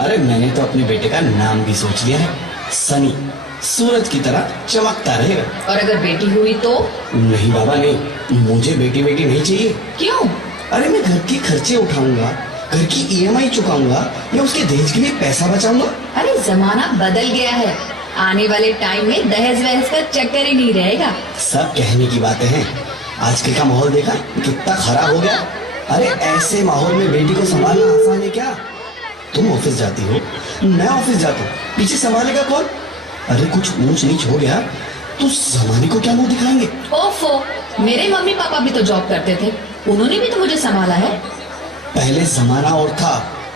अरे मैंने तो अपने बेटे का नाम भी सोच लिया है, सनी। सूरज की तरह चमकता रहेगा। और अगर बेटी हुई तो? नहीं बाबा नहीं, मुझे बेटी नहीं चाहिए। क्यों? अरे मैं घर के खर्चे उठाऊंगा, घर की ईएमआई चुकाऊंगा या उसके दहेज के लिए पैसा बचाऊंगा। अरे जमाना बदल गया है, आने वाले टाइम में दहेज वहेज का चक्कर ही नहीं रहेगा। सब कहने की बातें हैं, आजकल का माहौल देखा कितना खराब हो गया। अरे ऐसे माहौल में बेटी को संभालना आसान है क्या? तुम ऑफिस जाती हो, मैं ऑफिस जाता हूँ, पीछे संभालेगा कौन? अरे कुछ ऊंच नीच हो गया तो जमाने को क्या मुंह दिखाएंगे? ओफो, मेरे मम्मी पापा भी तो जॉब करते थे, उन्होंने भी तो मुझे संभाला है। पहले जमाना और था,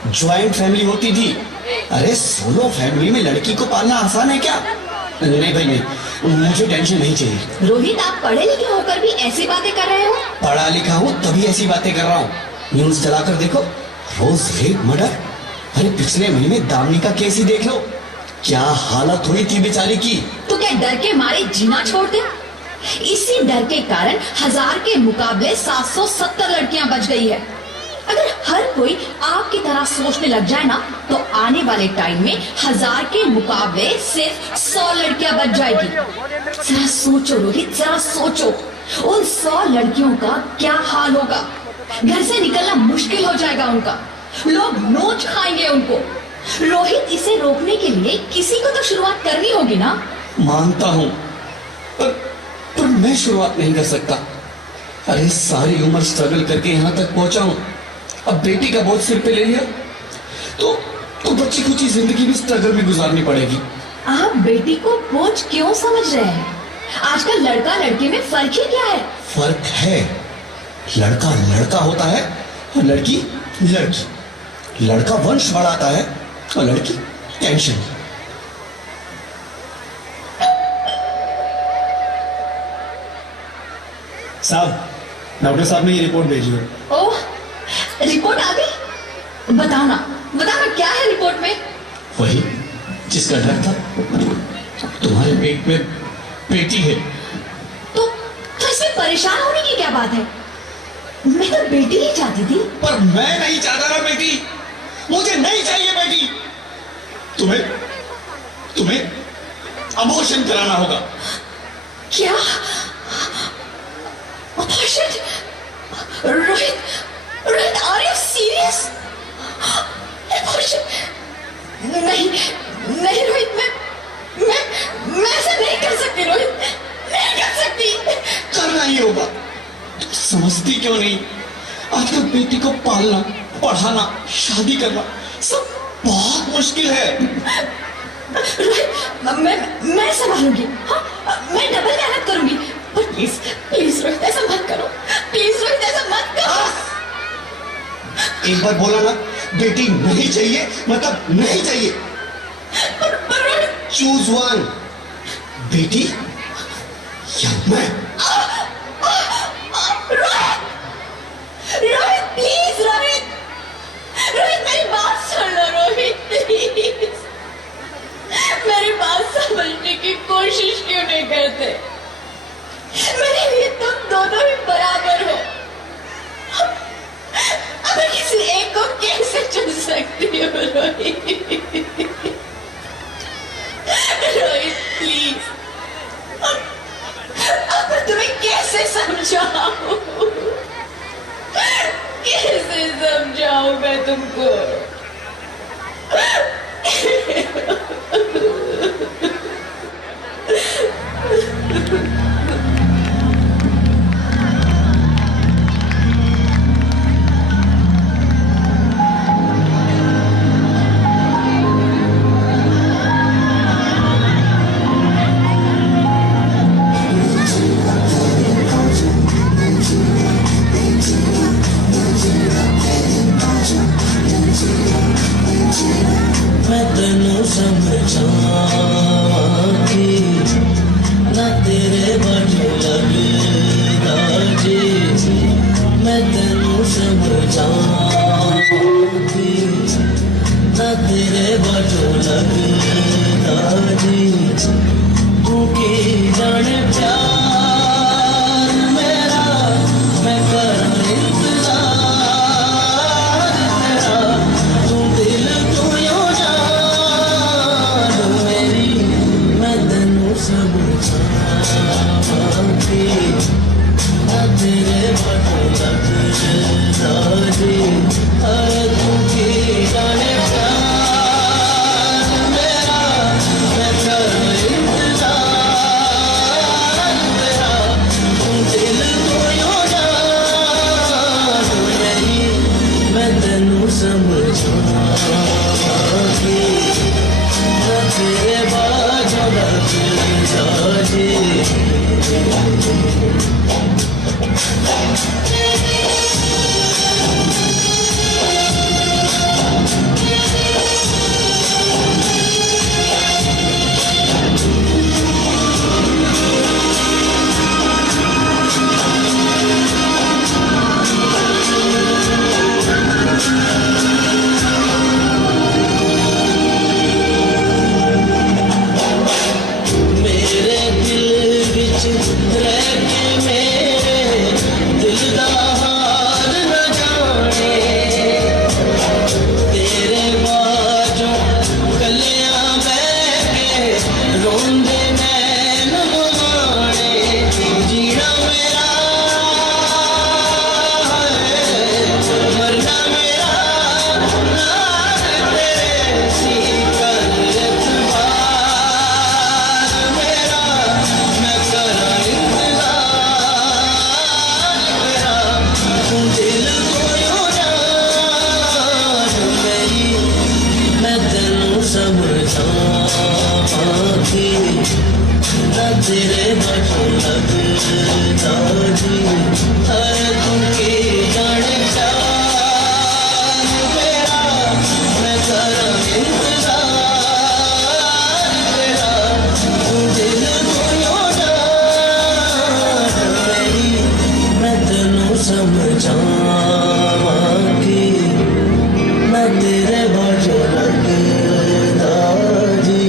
ज्वाइंट फैमिली होती थी। अरे सोलो फैमिली में लड़की को पालना आसान है क्या? नहीं भाई नहीं, मुझे टेंशन नहीं चाहिए। रोहित, आप पढ़े लिखे होकर भी ऐसी बातें कर रहे हो? पढ़ा लिखा हूँ तभी ऐसी बातें कर रहा हूँ। न्यूज चलाकर देखो, रोज रेप मर्डर। अरे पिछले महीने दामिनी का केस ही देख लो, क्या हालत हुई थी बेचारी की। तो क्या डर के मारे जीना छोड़ दे? इसी डर के कारण 1000 के मुकाबले 770 लड़कियां बच गई है। अगर हर कोई आपकी तरह सोचने लग जाए ना, तो आने वाले टाइम में 1000 के मुकाबले सिर्फ 100 लड़कियां बच जाएगी। जरा सोचो रोहित, जरा सोचो, उन 100 लड़कियों का क्या हाल होगा। घर से निकलना मुश्किल हो जाएगा उनका, लोग नोच खाएंगे उनको। रोहित, इसे रोकने के लिए किसी को तो शुरुआत करनी होगी ना? मानता हूँ, पर मैं शुरुआत नहीं कर सकता। अरे सारी उम्र स्ट्रगल करके यहाँ तक पहुंचा हूँ, अब बेटी का बोझ सिर पे ले लिया तो बच्ची कुछ जिंदगी भी स्ट्रगल में गुजारनी पड़ेगी। आप बेटी को बोझ क्यों समझ रहे हैं? आजकल लड़का लड़की में फर्क ही क्या है? फर्क है, लड़का लड़का होता है और लड़की लड़की। लड़का वंश बढ़ाता है और लड़की टेंशन। साहब, डॉक्टर साहब ने ये रिपोर्ट भेजी है। ओह, रिपोर्ट आ गई? बताओ ना क्या है रिपोर्ट में? वही जिसका डर था, तुम्हारे पेट में बेटी है। तो इसमें परेशान होने की क्या बात है? मैं तो बेटी ही चाहती थी। पर मैं नहीं चाहता ना बेटी, मुझे नहीं चाहिए बेटी। तुम्हें अबॉर्शन कराना होगा। क्या? Abortion? Rohit, are you serious? Abortion? नहीं रोहित, मैं ऐसा नहीं कर सकती रोहित, नहीं कर सकती। करना ही होगा। तुम समझती क्यों नहीं? आजकल बेटी को पालना, पढ़ाना, शादी करना सब बहुत मुश्किल है। रोहित, मैं संभालूंगी। हाँ, मैं डबल मेहनत करूंगी। पर प्लीज रोहित, ऐसा मत करो। प्लीज रोहित, ऐसा मत करो। एक बार बोला ना, बेटी नहीं चाहिए मतलब नहीं चाहिए। पर रोहित, चूज वन, बेटी या मैं। रोहित प्लीज, रोहित मेरी बात सुन लो रोहित, प्लीज। मेरी बात समझने की कोशिश क्यों नहीं करते? मेरे लिए तुम दोनों ही बराबर हो। अब मैं किसी एक को कैसे चुन सकती हूँ रोहित? रोहित प्लीज, अब मैं तुम्हें कैसे समझाऊं? कैसे समझाऊं मैं तुमको? मैं तेनू समझाती ना तेरे बाजू लगदा जी। मैं तेनू समझाती ना तेरे बाजू लगदा जी। तू की जाने प्यार मेरा, मैं करा इंतजार तेरा। तू दिल तू यूं की ना तेरे बजो लगता जी हर तुमके जाने प्यार मेरा मैं करा इंतजार तेरा दिल को डार मेरी मैं तेनू समझावांगी मैं तेरे बजो लगदा जी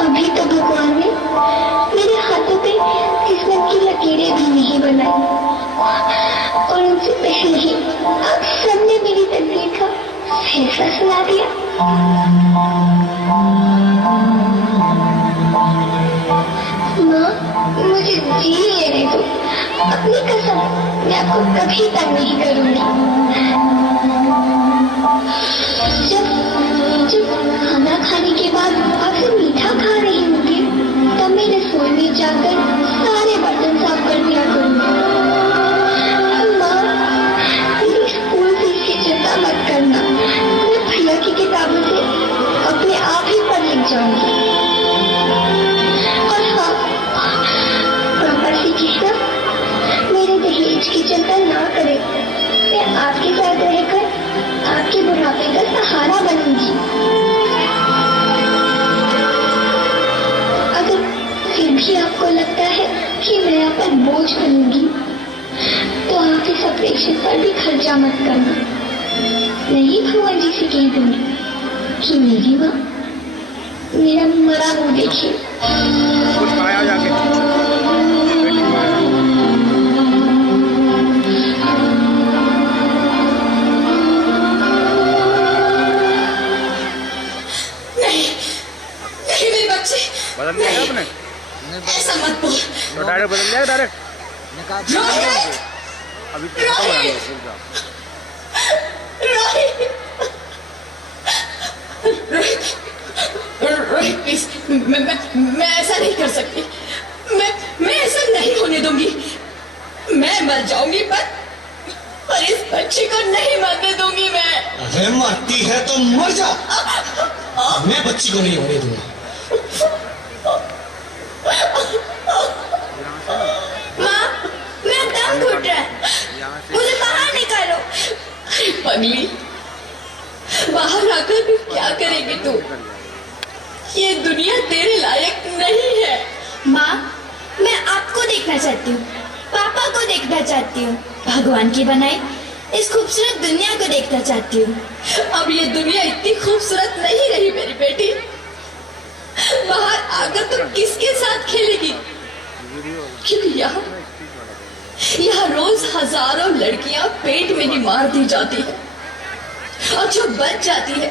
अभी तो भगवान ने मेरे हाथों पे किस्मत की लकीरें भी नहीं बनाई और उनसे पहले ही आप सबने मेरी तकदीर का फैसला सुना दिया। माँ मुझे जी लेने दो, अपनी कसम मैं आपको कभी तंग नहीं करूंगी। जब खाना खाने के बाद आप सब मीठा खा रही होंगे तब मैं रसोई में जाकर सारे बर्तन साफ कर दिया करूंगी। माँ मेरी स्कूल फीस की चिंता मत करना, मैं भैया की किताबों से अपने आप ही पढ़ लिख जाऊंगी। और हाँ पापा से कहना मेरे दहेज की चिंता ना करें, मैं आपके साथ रहकर आपके बुढ़ापे का सहारा बनूंगी। अगर फिर भी आपको लगता है कि मैं आप पर बोझ बनूंगी तो आप इस ऑपरेशन पर भी खर्चा मत करना। मैं ही भगवान जी से कह दूंगी कि मेरी माँ मेरा मरा मुंह देखिए। बदल दिया क्या आपने? ऐसा मत बोल। तो डायरेक्ट बदल दिया डायरेक्ट रोहित, अभी तो खत्म हो गया, रुक जाओ। रोहित प्लीज, मैं ऐसा नहीं कर सकती। मैं ऐसा नहीं होने दूंगी। मैं मर जाऊंगी पर इस बच्ची को नहीं मरने दूंगी मैं। अरे मरती है तो मर जा, मैं बच्ची को नहीं होने दूंगा। माँ मैं दम घुट रहा है, मुझे बाहर निकालो। अरे पगली, बाहर आकर भी क्या करेगी तू? ये दुनिया तेरे लायक नहीं है। माँ मैं आपको देखना चाहती हूँ, पापा को देखना चाहती हूँ, भगवान की बनाई इस खूबसूरत दुनिया को देखना चाहती हूँ। अब ये दुनिया इतनी खूबसूरत नहीं रही मेरी बेटी। बाहर आकर तो किसके साथ खेलेगी? क्योंकि यहाँ रोज हजारों लड़कियां पेट में ही मार दी जाती है और जो बच जाती है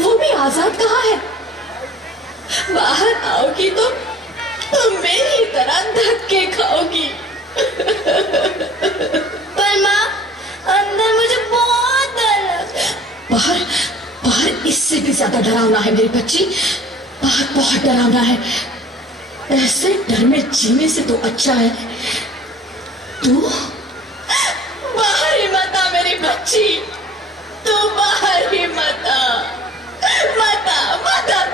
वो भी आजाद कहाँ है? बाहर आओगी तो मेरी तरह धक्के खाओगी। पर माँ अंदर मुझे बहुत डर लगता है। बाहर इससे भी ज्यादा डरावना है मेरी बच्ची, बहुत डरावना है। ऐसे डर में जीने से तो अच्छा है तू बाहर ही मत आ मेरी बच्ची, तू बाहर ही मत आ,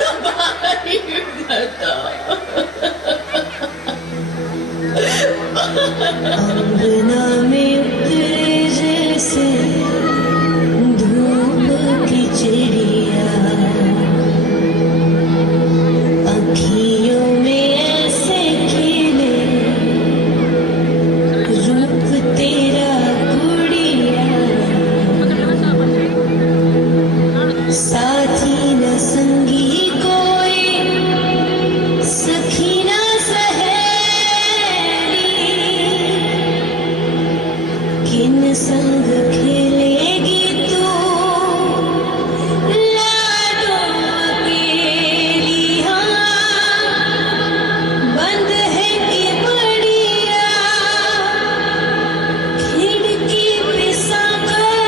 तू बाहर ही मत आ। अंगना में उतरे जैसे धूप की चिड़िया, अखियों में ऐसे खिले रूप तेरा गुड़िया, साथी न संगी कोई सखी न किन संग खेलेगी तू लाडों अकेली, बंद है कि बढ़िया खिड़की पे सांकर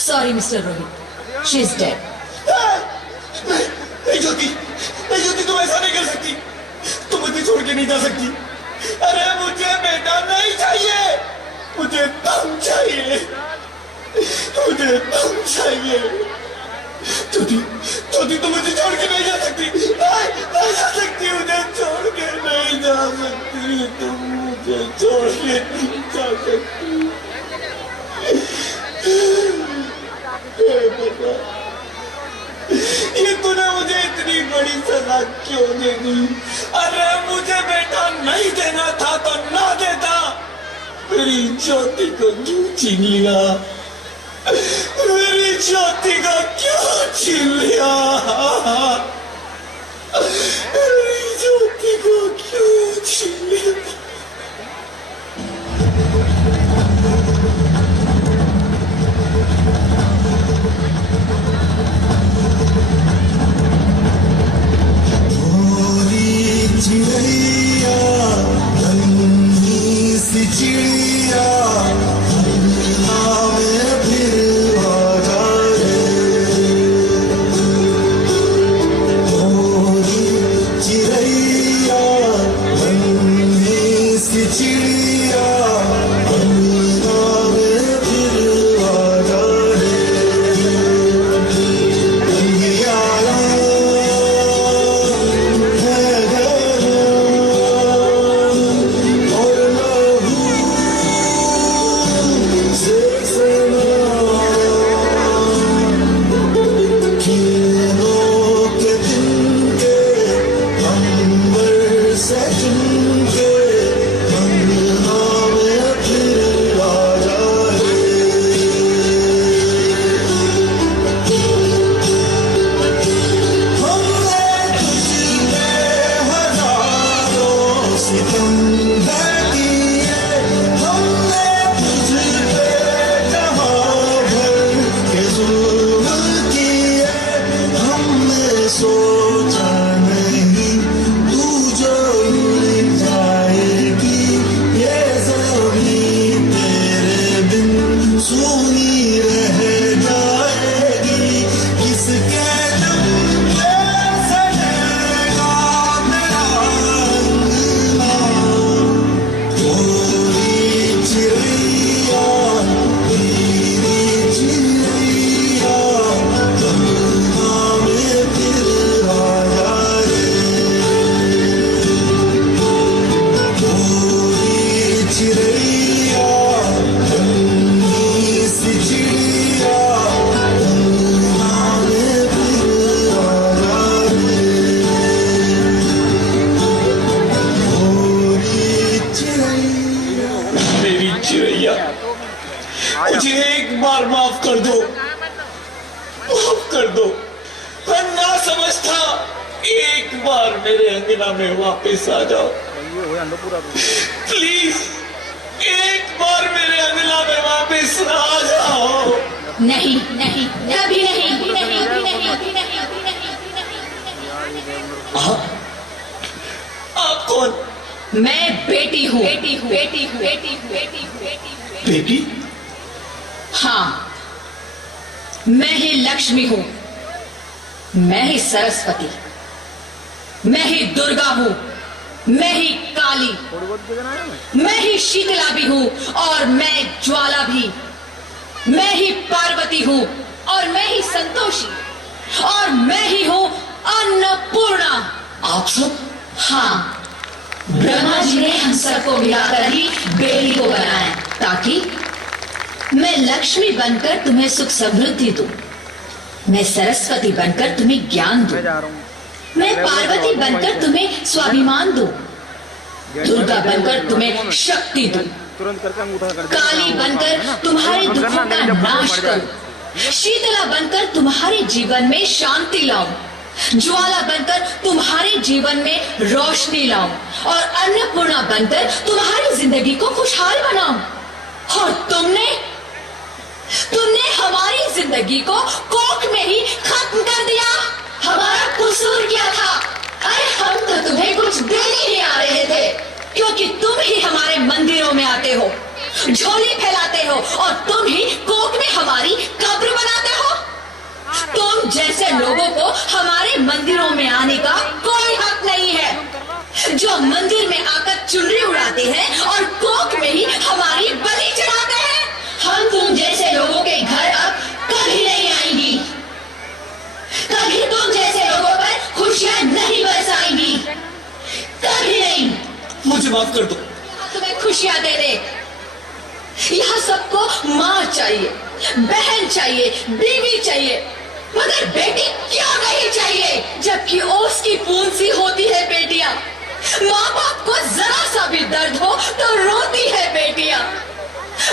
sorry mister Rohit, she is dead. नहीं ज्योति, नहीं ज्योति, तुम ऐसा नहीं कर सकती, तुम मुझे छोड़ के नहीं जा सकती। अरे मुझे बेटा नहीं चाहिए, मुझे तुम चाहिए, मुझे तुम चाहिए। ज्योति, ज्योति, तुम मुझे छोड़ के नहीं जा सकती, नहीं जा सकती, मुझे छोड़ के नहीं जा सकती, तुम मुझे छोड़ के नहीं जा सकती। ये तूने मुझे इतनी बड़ी सजा क्यों दे दी? अरे मुझे बेटा नहीं देना था तो ना देता, मेरी ज्योति को क्यों छीन लिया? मेरी ज्योति को क्यों छीन लिया? मेरी ज्योति को क्यों छीन लिया? चिड़ैया नन्ही सी चिड़िया अंगना में फिर आ जा रे। मोरी चिड़ैया नन्ही सी चिड़िया अंगना में फिर आ जा रे। अंगियारा सोचा नहीं तू जो उड़ जाएगी, ये ज़मीं तेरे बिन सूनी रह जाएगी। किसके दम पे सजेगा मेरा अंगना? मोरी चिड़ैया मेरी चिड़ैया अंगना में फिर आ जा रे। मोरी चिड़ैया नन्ही सी चिड़िया अंगना में फिर आ जा रे। मोरी चिड़ैया मेरी चिड़ैया, मुझे एक बार माफ कर दो, माफ कर दो। मैं ना समझता, एक बार मेरे अंगना में वापस आ जाओ ये हो जाए पूरा प्लीज, एक बार मेरे अंगना में वापस आ जाओ। नहीं नहीं, कभी नहीं, नहीं, नहीं, नहीं, नहीं। आप कौन? मैं बेटी हूँ, बेटी हूँ, बेटी हूँ, बेटी हूँ, बेटी हूँ, बेटी हूँ। बेटी? हाँ, मैं ही लक्ष्मी हूँ, मैं ही सरस्वती, मैं ही दुर्गा हूँ, मैं ही काली, थोड़ी बहुत जगह ना है। मैं ही शीतला भी हूँ और मैं ज्वाला भी, मैं ही पार्वती हूँ और मैं ही संतोषी और मैं ही हूँ अन्नपूर्णा। आप सब? हाँ, ब्रह्मा जी ने हम सबको मिलाकर ही बेटी को बनाया ताकि मैं लक्ष्मी बनकर तुम्हें सुख समृद्धि दूं, मैं सरस्वती बनकर तुम्हें ज्ञान दूं, मैं जा रहा हूँ। मैं पार्वती बनकर तुम्हें स्वाभिमान दूं, दुर्गा बनकर तुम्हें शक्ति दूं, तुरंत करके अंगूठा कर दे। काली बनकर तुम्हारे दुखों का नाश करूं, शीतला बनकर तुम्हारे जीवन में शांति लाऊं, ज्वाला बनकर तुम्हारे जीवन में रोशनी लाऊं और अन्नपूर्णा बनकर तुम्हारी जिंदगी को खुशहाल बनाऊं। और तुमने हमारी जिंदगी को कोख में ही खत्म कर दिया। हमारा कसूर क्या था? अरे हम तो तुम्हें कुछ देने ही आ रहे थे, क्योंकि तुम ही हमारे मंदिरों में आते हो, झोली फैलाते हो और तुम ही कोक में हमारी कब्र बनाते हो। तुम जैसे लोगों को हमारे मंदिरों में आने का कोई हक नहीं है, जो मंदिर में आकर चुनरी उड़ाते हैं और कोक में ही हमारी बलि चढ़ाते हैं। हम तुम जैसे लोगों के घर अब कभी नहीं आएंगी, कभी तुम जैसे लोगों पर खुशियां नहीं बरसाएंगी, कभी नहीं। मुझे माफ कर दो। तुम्हें खुशियां दे दे। यहाँ सबको माँ चाहिए, बहन चाहिए, बीवी चाहिए, मगर बेटी क्यों नहीं चाहिए? जबकि ओस की बूंद सी होती है बेटियां। माँ बाप को जरा सा भी दर्द हो तो रोती है बेटियां।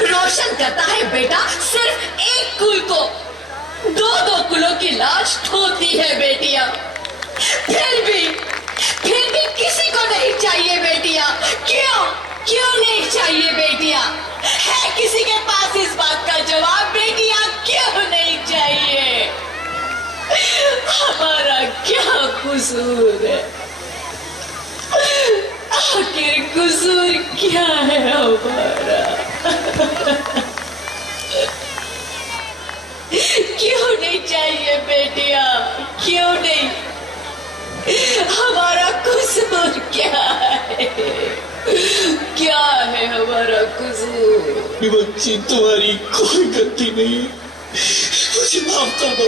रोशन करता है बेटा सिर्फ एक कुल को, दो दो कुलों की लाश ढोती है बेटियां। फिर भी किसी को नहीं चाहिए बेटियां। क्यों नहीं चाहिए बेटियां? है किसी के पास इस बात का जवाब? बेटियां क्यों नहीं चाहिए? हमारा क्या कसूर है? आखिर कसूर क्या है हमारा? क्यों नहीं चाहिए बेटियां? क्यों नहीं? हमारा कसूर क्या है? क्या है हमारा कसूर? बच्ची, तुम्हारी कोई गलती नहीं है। मुझे माफ कर दो,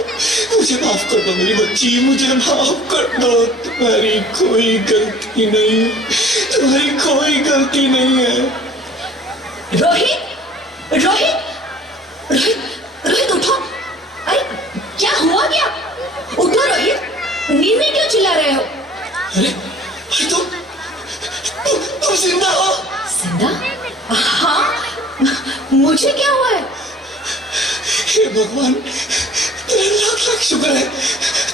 मुझे माफ कर दो मेरी बच्ची, मुझे माफ कर दो। तुम्हारी कोई गलती नहीं है, तुम्हारी कोई गलती नहीं है। रोहित, रोहित, रोहित, रोहित उठो। अरे क्या हुआ? क्या? उठो रोहित, नींद में क्यों चिल्ला रहे हो? अरे तुम जिंदा हो? जिंदा? हाँ, मुझे क्या हुआ है? हे भगवान, तेरा लाख लाख शुक्र है,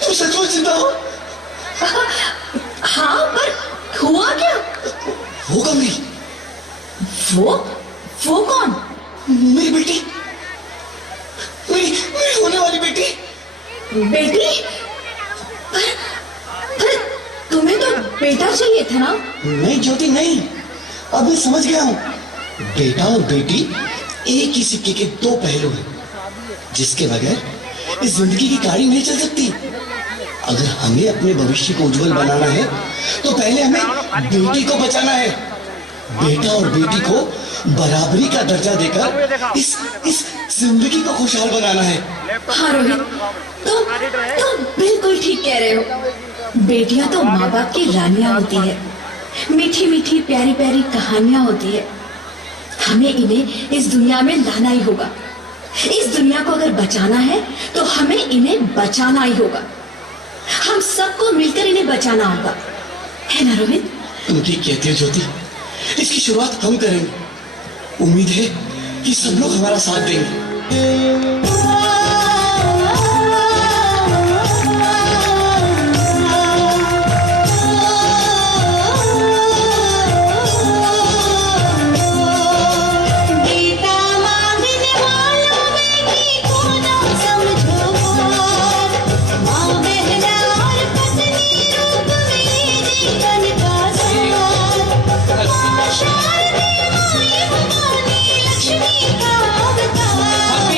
तुम सचमुच जिंदा हो। हाँ, पर हुआ क्या? वो कौन गई? वो कौन? मेरी बेटी, मेरी होने वाली बेटी। बेटी? पर तुम्हें तो बेटा चाहिए था ना? नहीं ज्योति, नहीं। अब मैं समझ गया हूँ। बेटा और बेटी एक ही सिक्के के दो पहलू हैं, जिसके बगैर इस जिंदगी की गाड़ी नहीं चल सकती। अगर हमें अपने भविष्य को उज्जवल बनाना है तो पहले हमें बेटी को बचाना है। बेटा और बेटी को बराबरी का दर्जा देकर इस जिंदगी को खुशहाल बनाना है। हाँ रोहित, तुम बिल्कुल ठीक कह रहे हो। बेटियां तो माँ बाप की रानियां होती है, मीठी मीठी प्यारी प्यारी कहानियां होती है। हमें इन्हें इस दुनिया में लाना ही होगा। इस दुनिया को अगर बचाना है तो हमें इन्हें बचाना ही होगा। हम सबको मिलकर इन्हें बचाना होगा, है ना रोहित? तुम ठीक कहती हो ज्योति, इसकी शुरुआत हम करेंगे। उम्मीद है कि सब लोग हमारा साथ देंगे। लक्ष्मी का अवतार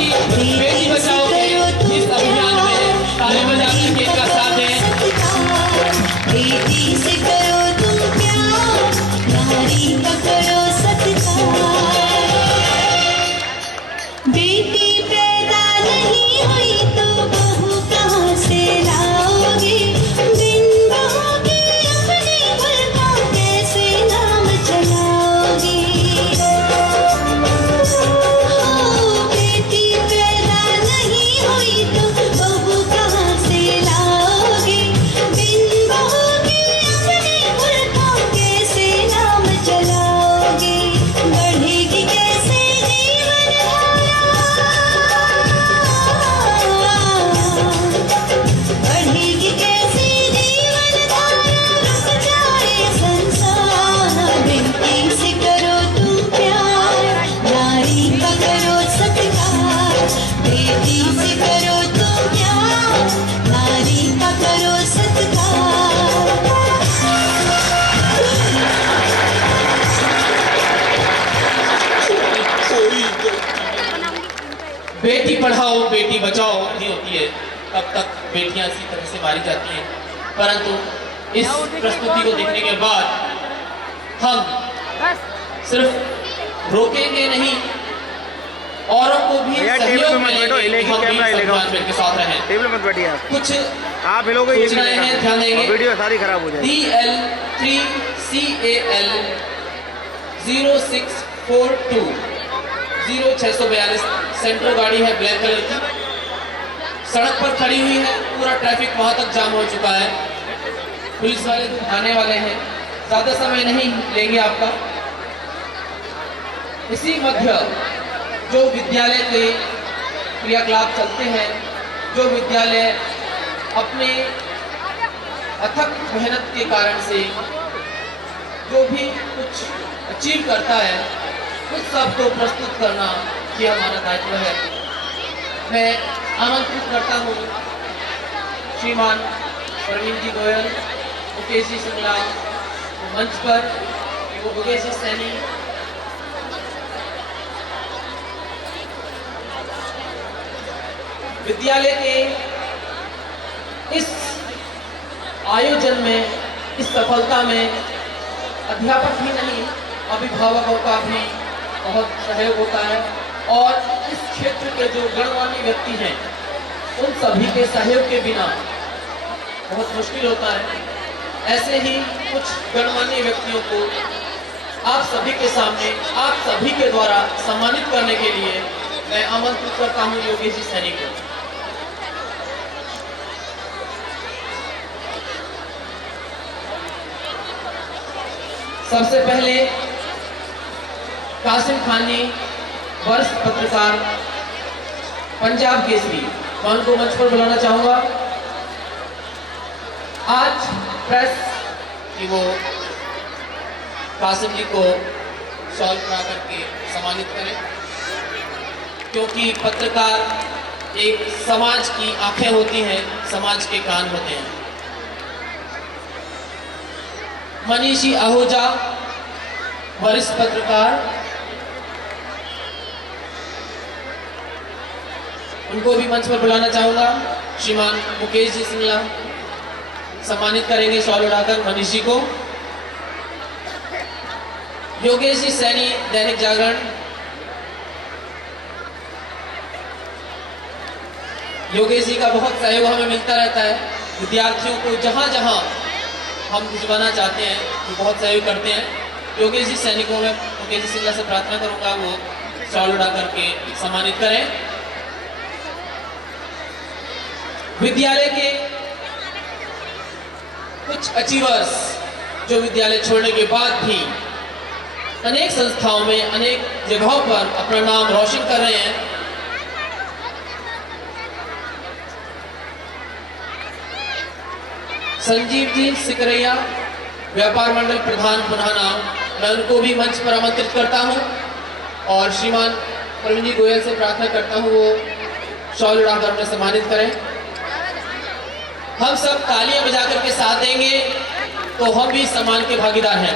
बेटी पढ़ाओ बेटी बचाओ नहीं होती है, तब तक बेटियां इसी तरह से मारी जाती हैं। परंतु इस प्रस्तुति को देखने के बाद हम सिर्फ रोकेंगे नहीं, औरों को भी भैया, टेबल सहयोग पे मत बैठो, मिलेंगे कि हिलेगी हम भी कैमरा, हिलेगा। संविधान बिल के साथ रहें। टेबल मत बैठिए आप, कुछ आप हिलोगे ये भी सूचनाएं हैं, हिलेगा। ध्यान देंगे। और वीडियो सारी खराब हो जाएगी। DL3CAL 0642 0642 सेंट्रो गाड़ी है ब्लैक कलर की, सड़क पर खड़ी हुई है, पूरा ट्रैफिक वहां तक जाम हो चुका है। पुलिस वाले तो आने वाले हैं, ज्यादा समय नहीं लेंगे आपका। इसी मध्य जो विद्यालय के क्रियाकलाप चलते हैं, जो विद्यालय अपने अथक मेहनत के कारण से जो भी कुछ अचीव करता है, उस सब को प्रस्तुत करना ये हमारा दायित्व है। मैं आमंत्रित करता हूँ श्रीमान प्रवीण जी गोयल, मुकेश जी सिंगला मंच पर, वो मुकेश जी सैनी विद्यालय के इस आयोजन में, इस सफलता में अध्यापक ही नहीं, अभिभावकों का भी बहुत सहयोग होता है, और इस क्षेत्र के जो गणमान्य व्यक्ति हैं, उन सभी के सहयोग के बिना बहुत मुश्किल होता है। ऐसे ही कुछ गणमान्य व्यक्तियों को आप सभी के सामने, आप सभी के द्वारा सम्मानित करने के लिए मैं आमंत्रित करता हूँ योगेश जी सैनी को। सबसे पहले कासिम खान जी, वरिष्ठ पत्रकार, पंजाब केसरी, मैं उनको मंच पर बुलाना चाहूंगा। आज प्रेस की वो कासिम जी को शॉल करा करके सम्मानित करें, क्योंकि पत्रकार एक समाज की आंखें होती हैं, समाज के कान होते हैं। मनीषी आहूजा, वरिष्ठ पत्रकार, उनको भी मंच पर बुलाना चाहूंगा। श्रीमान मुकेश जी सिंगला सम्मानित करेंगे शॉल उड़ाकर मनीष जी को। योगेश जी सैनी, दैनिक जागरण, योगेश जी का बहुत सहयोग हमें मिलता रहता है। विद्यार्थियों को जहां जहां हम भिजवाना चाहते हैं वो बहुत सहयोग करते हैं। योगेश जी सैनी को मैं मुकेश जी सिंगला से प्रार्थना करूंगा वो शॉल उड़ा करके सम्मानित करें। विद्यालय के कुछ अचीवर्स जो विद्यालय छोड़ने के बाद भी अनेक संस्थाओं में, अनेक जगहों पर अपना नाम रोशन कर रहे हैं। संजीव जी सिकरैया, व्यापार मंडल प्रधान पुनाना, मैं उनको भी मंच पर आमंत्रित करता हूं, और श्रीमान प्रवीण जी गोयल से प्रार्थना करता हूं वो शॉल उड़ाकर उन्हें सम्मानित करें। हम सब तालियां बजाकर के साथ देंगे तो हम भी सम्मान के भागीदार हैं।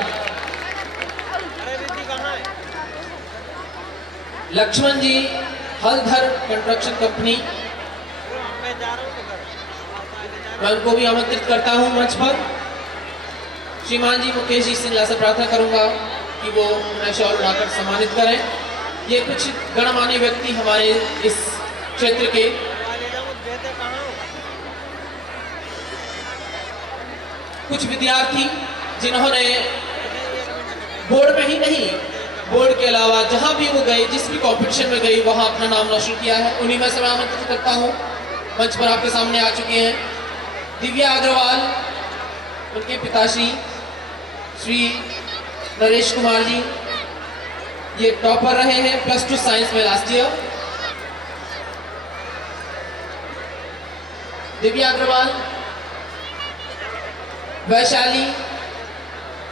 लक्ष्मण जी, हलधर कंस्ट्रक्शन कंपनी, मैं उनको भी आमंत्रित करता हूं मंच पर। श्रीमान जी मुकेश जी सिंगला से प्रार्थना करूंगा कि वो उन्हें शॉल उड़ाकर सम्मानित करें। ये कुछ गणमान्य व्यक्ति हमारे इस क्षेत्र के, कुछ विद्यार्थी जिन्होंने बोर्ड में ही नहीं, बोर्ड के अलावा जहां भी वो गए, जिस भी कंपटीशन में गए, वहां अपना नाम रोशन किया है। उन्हीं में से मैं आमंत्रित करता हूं, मंच पर आपके सामने आ चुके हैं दिव्या अग्रवाल, उनके पिताश्री श्री नरेश कुमार जी, ये टॉपर रहे हैं +2 साइंस में last year. Divya Agarwal, Vaishali,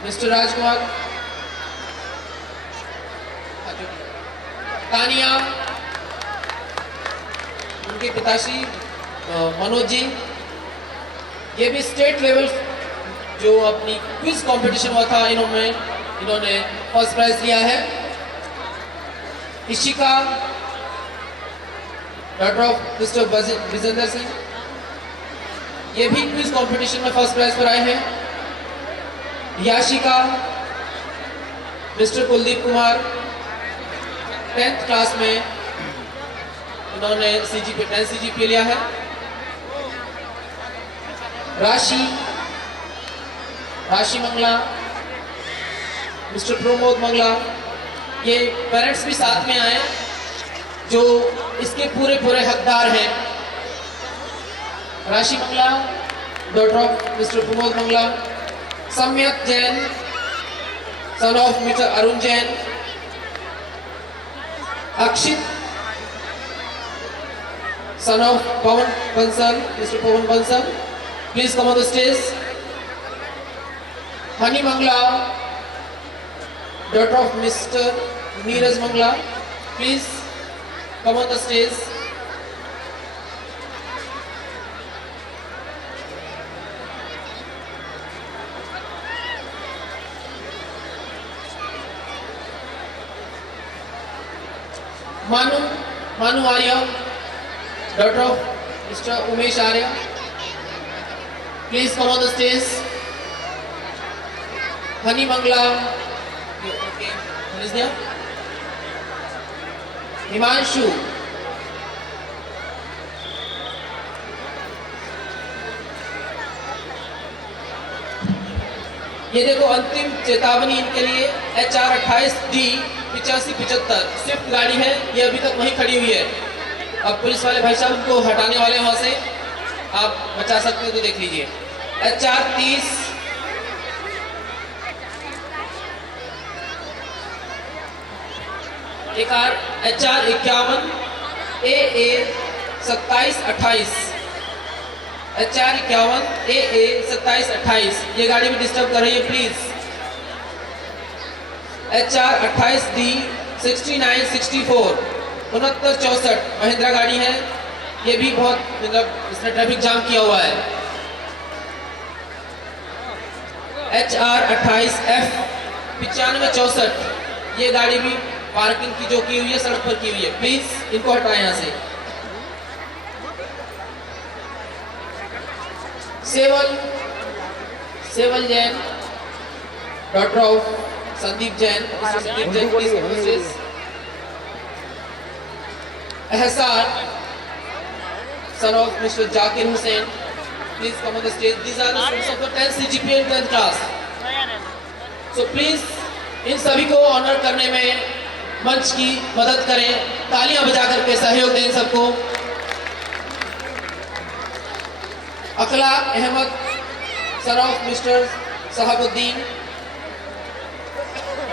mister Rajkumar, Tania, उनके पिताश्री मनोज जी, ये भी स्टेट लेवल जो अपनी क्विज कंपटीशन हुआ था, इन्होंने फर्स्ट प्राइज लिया है। Ishika, daughter of mister Vijendra Singh, ये भी क्विज कंपटीशन में फर्स्ट प्राइज पर आए हैं। Yashika mister Kuldeep Kumar, 10th class में उन्होंने CGP 10 CGP लिया है। राशि मंगला, मिस्टर प्रमोद मंगला, ये पेरेंट्स भी साथ में आए जो इसके पूरे हकदार हैं। Rashi Mangla, daughter of mister Pramod Mangla. Samyak Jain, son of mister Arun Jain. Akshit, son of Pawan Bansal, mister Pawan Bansal, please come on the stage. Honey Mangla, daughter of Mr. Neeraj Mangla, please come on the stage. Manu Arya, daughter of Mr. Umesh Arya, please come on the stage. Hani Mangla, okay, who is there? Himanshu. ये देखो अंतिम चेतावनी इनके लिए HR 28D 8575 Swift गाड़ी है, ये अभी तक वहीं खड़ी हुई है। अब पुलिस वाले भाई साहब उनको हटाने वाले हैं वहां से, आप बचा सकते हो तो देख लीजिए। HR 30 HR 51 AA 2728 HR 51 AA 2728 ये गाड़ी भी डिस्टर्ब कर रही है प्लीज। HR 28D 6964 6964 महिंद्रा गाड़ी है, ये भी बहुत मतलब इसने ट्रैफिक जाम किया हुआ है। HR 28F 9564 ये गाड़ी भी पार्किंग की जो की हुई है, सड़क पर की हुई है, प्लीज इनको हटाएं यहाँ से। Sewal Jain, daughter of Sandeep Jain, please. Ehsan, son of Mr. Zakir Hussain, please come on the stage. These are the students of the 10th CGP and 10th class. So please इन सभी को ऑनर करने में मंच की मदद करें, तालियां बजा करके सहयोग दें सबको। Akhlaq Ahmad, son of mister Sahabuddin.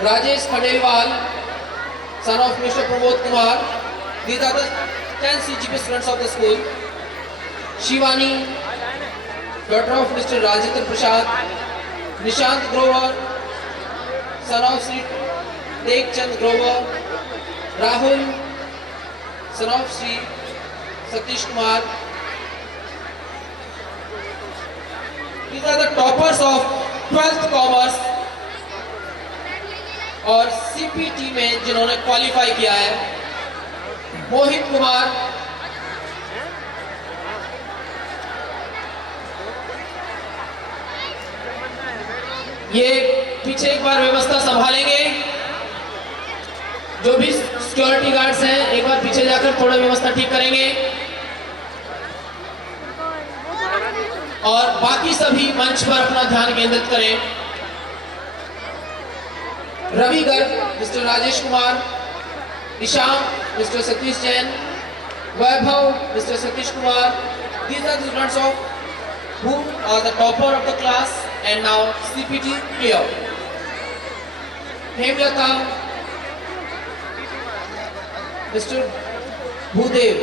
Rajesh Khandelwal, son of mister Pramod Kumar. These are the 10 CGP students of the school. Shivani, daughter of Mr. Rajendra Prasad. Nishant Grover, son of Sri Tek Chand Grover. Rahul, son of Sri Satish Kumar. These are the toppers of 12th Commerce और CPT में जिन्होंने qualify किया है। मोहित कुमार, ये पीछे एक बार व्यवस्था संभालेंगे, जो भी सिक्योरिटी गार्ड्स हैं एक बार पीछे जाकर थोड़ा व्यवस्था ठीक करेंगे और बाकी सभी मंच पर अपना ध्यान केंद्रित करें। Ravi Garg, mister Rajesh Kumar. Nishant, mister Satish Jain. Vaibhav, mister Satish Kumar. These are the students of who are the topper of the class and now CPT clear. Hemlata, Mr. Bhudev.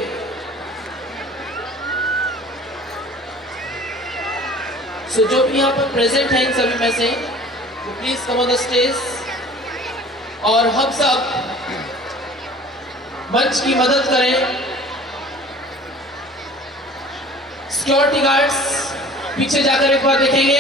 So जो भी यहाँ पर प्रेजेंट हैं इन सभी में से please come on the stage और हम सब मंच की मदद करें। सिक्योरिटी गार्ड्स पीछे जाकर एक बार देखेंगे।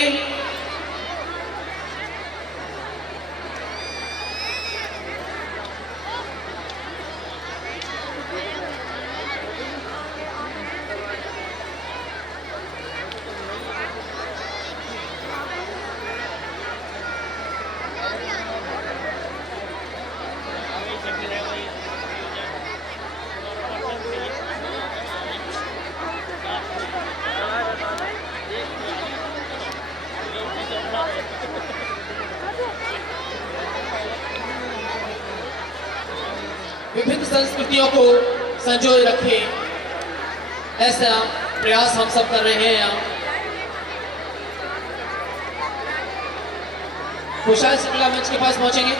संस्कृतियों को संजोए रखे, ऐसा प्रयास हम सब कर रहे हैं। खुशहाल शुक्ला मंच के पास पहुंचेंगे।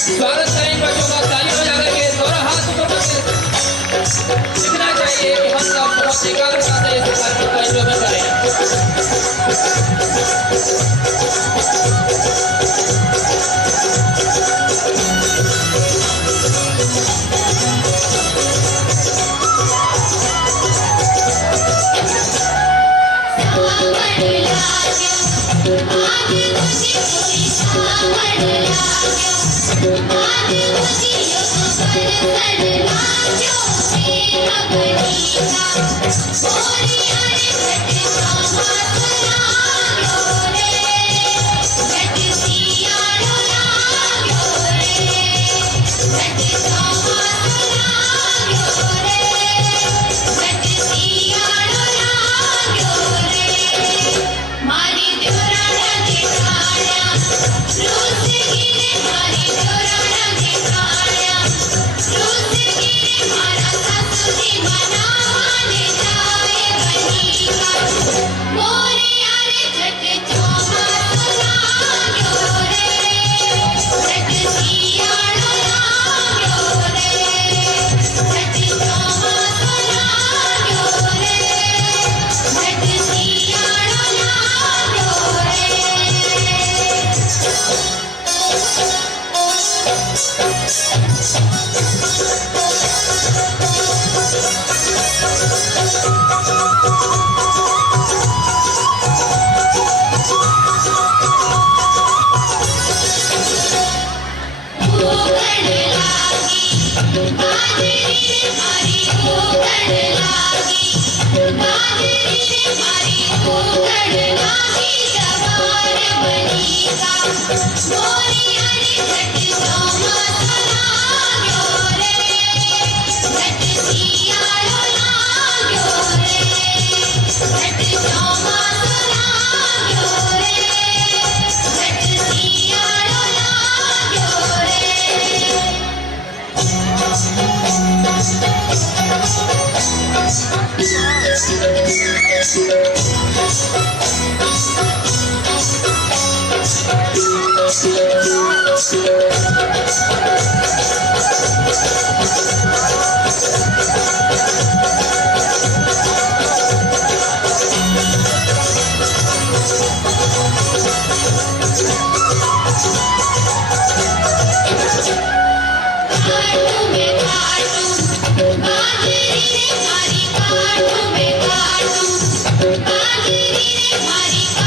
स्वागत करें बच्चों का तालियों बजा करके, दोनों हाथ ऊपर करके। दिखना चाहिए कि हम सब बहुत एकाग्रता से इस कार्यक्रम का एंजॉय करें।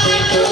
काटू